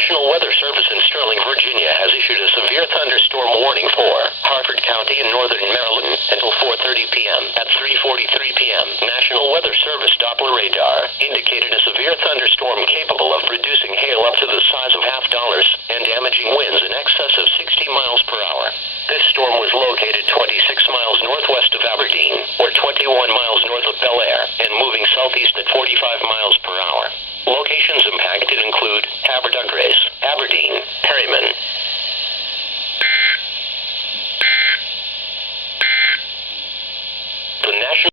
National Weather Service in Sterling, Virginia has issued a severe thunderstorm warning for Harford County in northern Maryland until 4:30 p.m. At 3:43 p.m., National Weather Service Doppler radar indicated a severe thunderstorm capable of producing hail up to the size of $half and damaging winds in excess of 60 miles per hour. This storm was located 26 miles northwest of Aberdeen, or 21 miles north of Bel Air, and moving southeast at 45 miles per hour. Locations impacted include Aberdeen, Perryman,